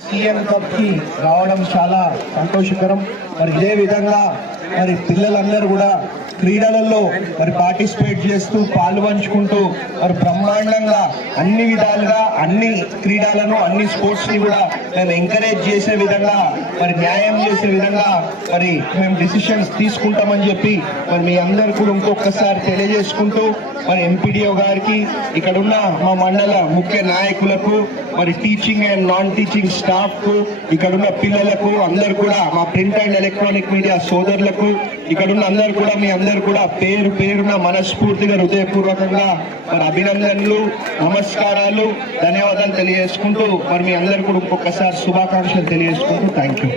CM cup కి రావడం చాలా సంతోషకరం. మరి ఇదే విధంగా మరి పిల్లలందరూ కూడా క్రీడలలో మరి పార్టిసిపేట్ చేస్తూ పాలు పంచుకుంటూ మరి బ్రహ్మాండంగా అన్ని విధాలుగా అన్ని క్రీడలను అన్ని స్పోర్ట్స్ ని కూడా మేము ఎంకరేజ్ చేసే విధంగా మరి న్యాయం చేసే విధంగా మరి మేము డిసిషన్స్ తీసుకుంటామని చెప్పి మరి మీ అందరు కూడా ఇంకొకసారి తెలియజేసుకుంటూ మరి ఎంపీడీఓ గారికి ఇక్కడ ఉన్న మా మండల ముఖ్య నాయకులకు మరి teaching and non teaching staff కు ఇక్కడ ఉన్న పిల్లలకు అందరు కూడా మా ప్రింట్ అండ్ ఎలక్ట్రానిక్ మీడియా సోదరులకు ఇక్కడ ఉన్న అందరు కూడా మీ అందరు కూడా పేరు పేరున మనస్ఫూర్తిగా హృదయపూర్వకంగా మరి అభినందనలు నమస్కారాలు ధన్యవాదాలు తెలియజేసుకుంటూ మరి మీ అందరు కూడా ఇంకొకసారి శుభాకాంక్షలు తెలియజేసుకుంటూ థ్యాంక్ యూ.